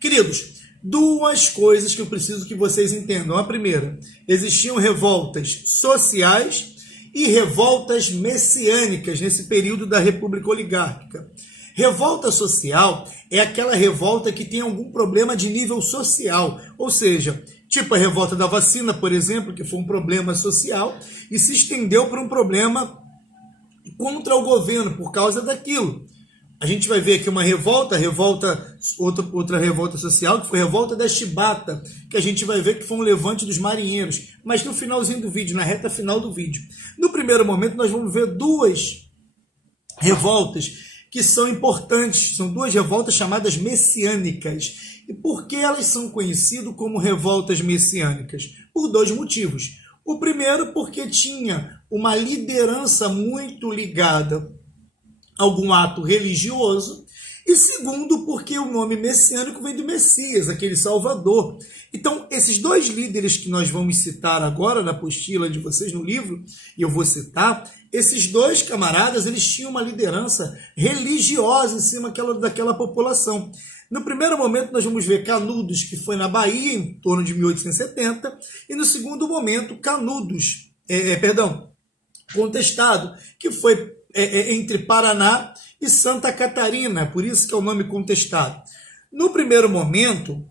Queridos, duas coisas que eu preciso que vocês entendam. A primeira, existiam revoltas sociais e revoltas messiânicas nesse período da República Oligárquica. Revolta social é aquela revolta que tem algum problema de nível social, ou seja, tipo a revolta da vacina, por exemplo, que foi um problema social e se estendeu para um problema contra o governo por causa daquilo. A gente vai ver aqui uma outra revolta social, que foi a revolta da Chibata, que a gente vai ver que foi um levante dos marinheiros, mas no finalzinho do vídeo, na reta final do vídeo. No primeiro momento, nós vamos ver duas revoltas que são importantes, são duas revoltas chamadas messiânicas. E por que elas são conhecidas como revoltas messiânicas? Por dois motivos. O primeiro, porque tinha uma liderança muito ligada a algum ato religioso, e segundo, porque o nome messiânico vem do Messias, aquele Salvador. Então, esses dois líderes que nós vamos citar agora na apostila de vocês no livro, e eu vou citar, esses dois camaradas, eles tinham uma liderança religiosa em cima daquela população. No primeiro momento, nós vamos ver Canudos, que foi na Bahia, em torno de 1870, e no segundo momento, Contestado, que foi entre Paraná e Santa Catarina, por isso que é o nome Contestado. No primeiro momento,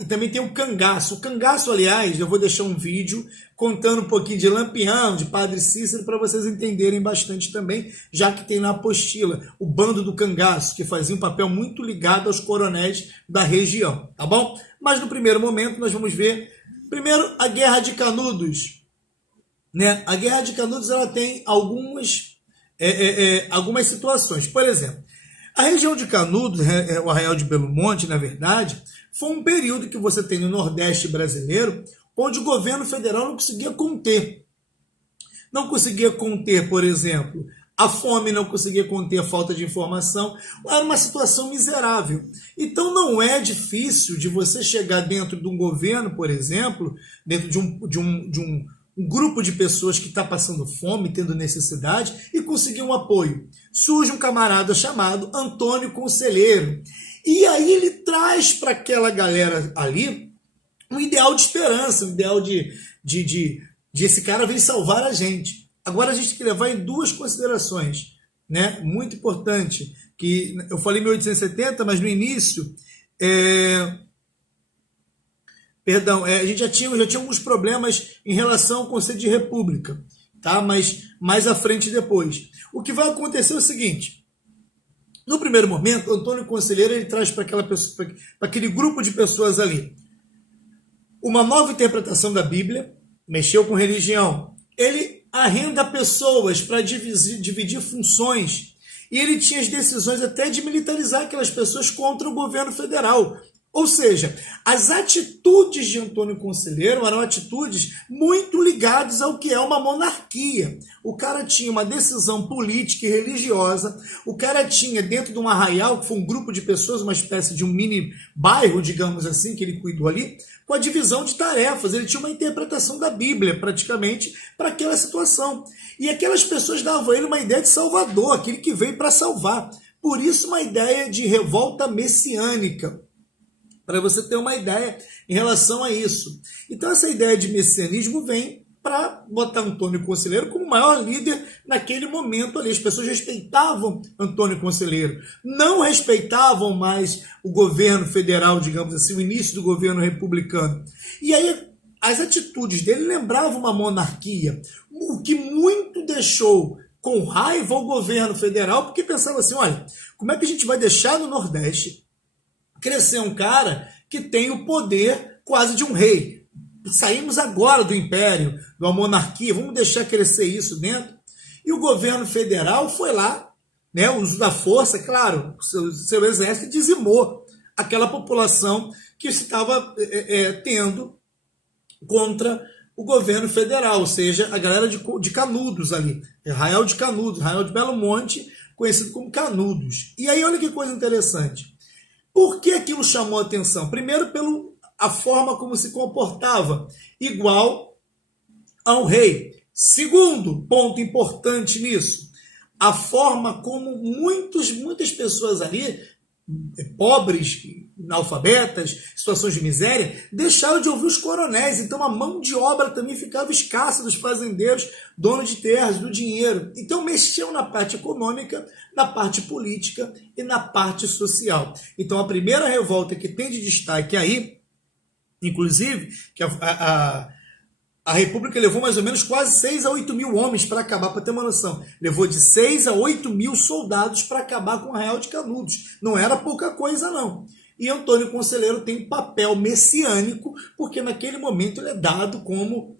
e também tem o Cangaço. O Cangaço, aliás, eu vou deixar um vídeo contando um pouquinho de Lampião, de Padre Cícero, para vocês entenderem bastante também, já que tem na apostila o bando do Cangaço, que fazia um papel muito ligado aos coronéis da região, tá bom? Mas no primeiro momento nós vamos ver, primeiro, a Guerra de Canudos. Né? A Guerra de Canudos ela tem algumas situações. Por exemplo, a região de Canudos, o Arraial de Belo Monte, na verdade, foi um período que você tem no Nordeste brasileiro, onde o governo federal não conseguia conter. Não conseguia conter, por exemplo, a fome, não conseguia conter a falta de informação. Era uma situação miserável. Então não é difícil de você chegar dentro de um governo, por exemplo, dentro de um grupo de pessoas que está passando fome, tendo necessidade, e conseguir um apoio. Surge um camarada chamado Antônio Conselheiro. E aí ele traz para aquela galera ali um ideal de esperança, um ideal de esse cara vir salvar a gente. Agora a gente tem que levar em duas considerações, né? Muito importante, que eu falei 1870, mas no início... a gente já tinha alguns problemas em relação ao Conceito de República, tá? Mas mais à frente depois. O que vai acontecer é o seguinte: no primeiro momento, Antônio Conselheiro ele traz para aquele grupo de pessoas ali uma nova interpretação da Bíblia, mexeu com religião. Ele arrenda pessoas para dividir funções e ele tinha as decisões até de militarizar aquelas pessoas contra o governo federal. Ou seja, as atitudes de Antônio Conselheiro eram atitudes muito ligadas ao que é uma monarquia. O cara tinha uma decisão política e religiosa, o cara tinha dentro de um arraial, que foi um grupo de pessoas, uma espécie de um mini bairro, digamos assim, que ele cuidou ali, com a divisão de tarefas. Ele tinha uma interpretação da Bíblia, praticamente, para aquela situação. E aquelas pessoas davam a ele uma ideia de salvador, aquele que veio para salvar. Por isso, uma ideia de revolta messiânica, para você ter uma ideia em relação a isso. Então essa ideia de messianismo vem para botar Antônio Conselheiro como o maior líder naquele momento ali. As pessoas respeitavam Antônio Conselheiro, não respeitavam mais o governo federal, digamos assim, o início do governo republicano. E aí as atitudes dele lembravam uma monarquia, o que muito deixou com raiva o governo federal, porque pensava assim, olha, como é que a gente vai deixar no Nordeste crescer um cara que tem o poder quase de um rei? Saímos agora do império, da monarquia, vamos deixar crescer isso dentro? E o governo federal foi lá, né, o uso da força, claro, seu exército dizimou aquela população que estava tendo contra o governo federal, ou seja, a galera de Canudos ali, Arraial de Canudos, Arraial de Belo Monte, conhecido como Canudos. E aí olha que coisa interessante. Por que aquilo chamou a atenção? Primeiro, pela forma como se comportava, igual ao rei. Segundo ponto importante nisso, a forma como muitas pessoas ali, pobres, analfabetas, situações de miséria, deixaram de ouvir os coronéis. Então a mão de obra também ficava escassa dos fazendeiros, donos de terras, do dinheiro. Então mexiam na parte econômica, na parte política e na parte social. Então a primeira revolta que tem de destaque aí, inclusive, que a República levou mais ou menos quase 6 a 8 mil homens para acabar, para ter uma noção. Levou de 6 a 8 mil soldados para acabar com o Arraial de Canudos. Não era pouca coisa, não. E Antônio Conselheiro tem um papel messiânico, porque naquele momento ele é dado como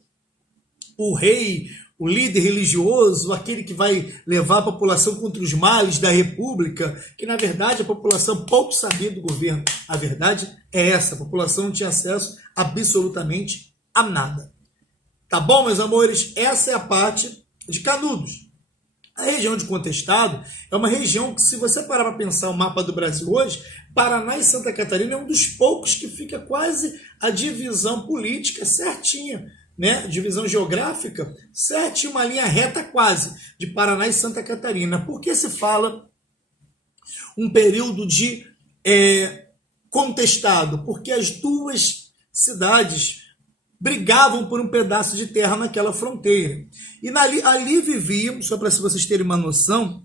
o rei, o líder religioso, aquele que vai levar a população contra os males da República, que na verdade a população pouco sabia do governo. A verdade é essa, a população não tinha acesso absolutamente a nada. Tá bom, meus amores? Essa é a parte de Canudos. A região de Contestado é uma região que, se você parar para pensar o mapa do Brasil hoje, Paraná e Santa Catarina é um dos poucos que fica quase a divisão política certinha, né? Divisão geográfica certinha, uma linha reta quase de Paraná e Santa Catarina. Por que se fala um período de contestado? Porque as duas cidades brigavam por um pedaço de terra naquela fronteira. E ali viviam, só para vocês terem uma noção,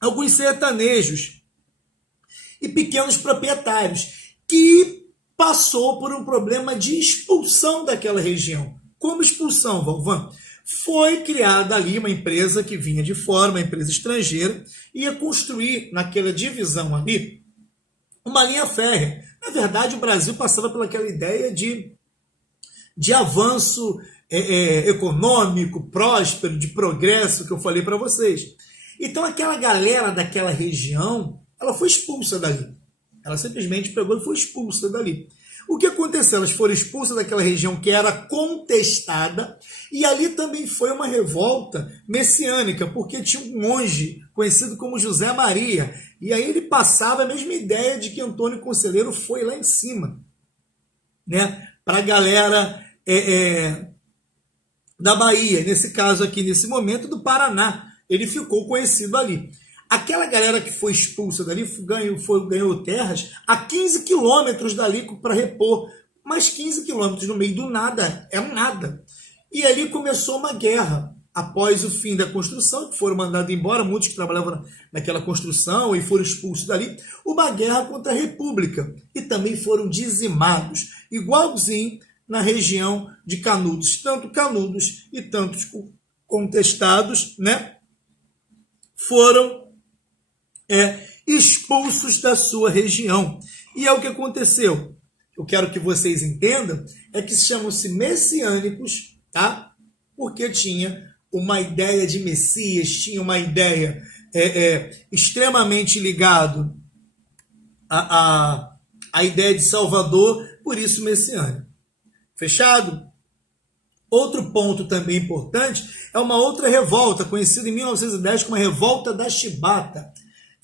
alguns sertanejos e pequenos proprietários, que passou por um problema de expulsão daquela região. Como expulsão, Valvan? Foi criada ali uma empresa que vinha de fora, uma empresa estrangeira, ia construir naquela divisão ali uma linha férrea. Na verdade, o Brasil passava pelaquela ideia de avanço econômico, próspero, de progresso, que eu falei para vocês. Então, aquela galera daquela região, ela foi expulsa dali. Ela simplesmente pegou e foi expulsa dali. O que aconteceu? Elas foram expulsas daquela região que era contestada, e ali também foi uma revolta messiânica, porque tinha um monge conhecido como José Maria, e aí ele passava a mesma ideia de que Antônio Conselheiro foi lá em cima, né, para a galera da Bahia, nesse caso aqui, nesse momento do Paraná, ele ficou conhecido ali. Aquela galera que foi expulsa dali ganhou terras a 15 quilômetros dali para repor. Mas 15 quilômetros no meio do nada é um nada. E ali começou uma guerra. Após o fim da construção, que foram mandados embora, muitos que trabalhavam naquela construção e foram expulsos dali, uma guerra contra a República. E também foram dizimados, igualzinho na região de Canudos. Tanto Canudos e tantos contestados, né, foram expulsos da sua região. E é o que aconteceu. Eu quero que vocês entendam, que chamam-se messiânicos, tá? Porque tinha uma ideia de Messias, tinha uma ideia extremamente ligado à ideia de Salvador, por isso messiânico. Fechado? Outro ponto também importante é uma outra revolta, conhecida em 1910 como a Revolta da Chibata.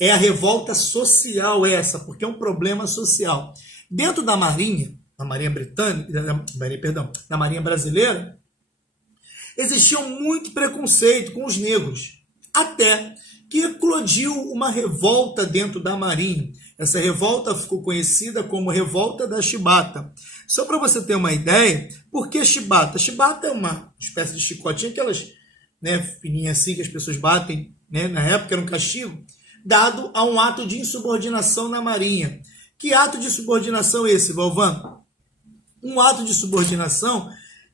É a revolta social essa, porque é um problema social. Dentro da Marinha, da Marinha Britânica, da Marinha Brasileira, existia muito preconceito com os negros, até que eclodiu uma revolta dentro da Marinha. Essa revolta ficou conhecida como Revolta da Chibata. Só para você ter uma ideia, por que chibata? Chibata é uma espécie de chicotinha, aquelas, né, fininhas assim que as pessoas batem, né, na época era um castigo, dado a um ato de insubordinação na Marinha. Que ato de subordinação é esse, Valvan? Um ato de subordinação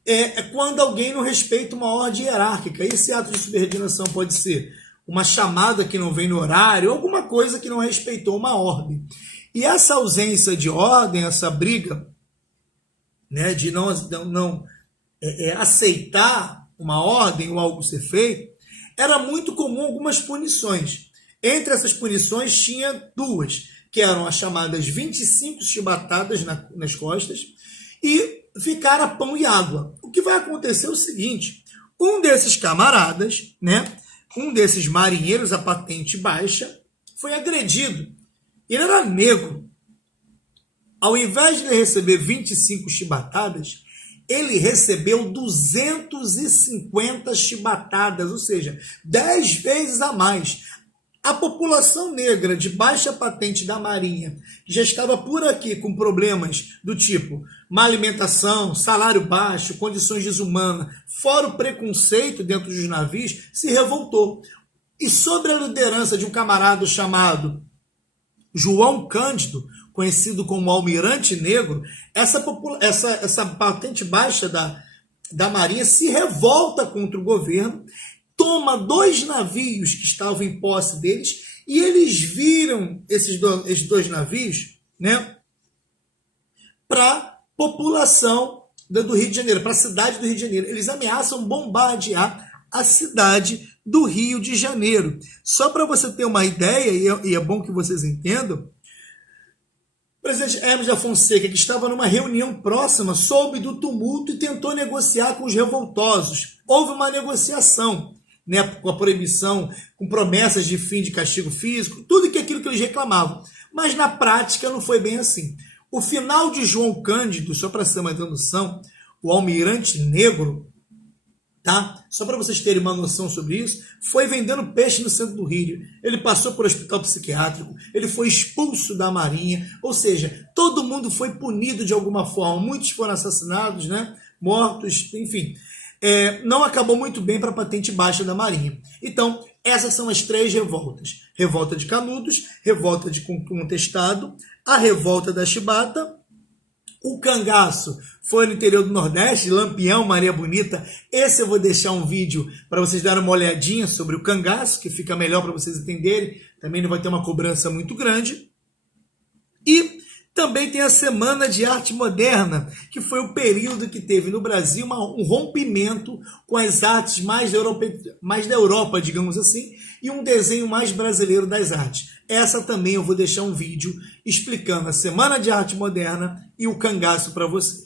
é quando alguém não respeita uma ordem hierárquica. Esse ato de subordinação pode ser uma chamada que não vem no horário, alguma coisa que não respeitou uma ordem. E essa ausência de ordem, essa briga, né, de não aceitar uma ordem ou algo ser feito, era muito comum algumas punições. Entre essas punições tinha duas, que eram as chamadas 25 chibatadas nas costas e ficar a pão e água. O que vai acontecer é o seguinte, um desses camaradas, né, um desses marinheiros a patente baixa, foi agredido. Ele era negro. Ao invés de ele receber 25 chibatadas, ele recebeu 250 chibatadas, ou seja, 10 vezes a mais. A população negra de baixa patente da Marinha, que já estava por aqui com problemas do tipo má alimentação, salário baixo, condições desumanas, fora o preconceito dentro dos navios, se revoltou. E sobre a liderança de um camarada chamado João Cândido, conhecido como Almirante Negro, essa patente baixa da Marinha se revolta contra o governo, toma 2 navios que estavam em posse deles e eles viram esses 2 navios, né, para a população do Rio de Janeiro, para a cidade do Rio de Janeiro. Eles ameaçam bombardear a cidade do Rio de Janeiro. Só para você ter uma ideia, e é bom que vocês entendam, o presidente Hermes da Fonseca, que estava numa reunião próxima, soube do tumulto e tentou negociar com os revoltosos. Houve uma negociação, né, com a proibição, com promessas de fim de castigo físico, tudo aquilo que eles reclamavam. Mas na prática não foi bem assim. O final de João Cândido, só para ser uma introdução, o Almirante Negro, tá? Só para vocês terem uma noção sobre isso, foi vendendo peixe no centro do Rio. Ele passou por hospital psiquiátrico, ele foi expulso da Marinha, ou seja, todo mundo foi punido de alguma forma. Muitos foram assassinados, né? Mortos, enfim. Não acabou muito bem para a patente baixa da Marinha. Então, essas são as 3 revoltas. Revolta de Canudos, revolta de Contestado, a revolta da Chibata. O cangaço foi no interior do Nordeste, Lampião, Maria Bonita. Esse eu vou deixar um vídeo para vocês darem uma olhadinha sobre o cangaço, que fica melhor para vocês entenderem. Também não vai ter uma cobrança muito grande. E também tem a Semana de Arte Moderna, que foi o período que teve no Brasil um rompimento com as artes mais da Europa, digamos assim, e um desenho mais brasileiro das artes. Essa também eu vou deixar um vídeo explicando a Semana de Arte Moderna e o cangaço para vocês.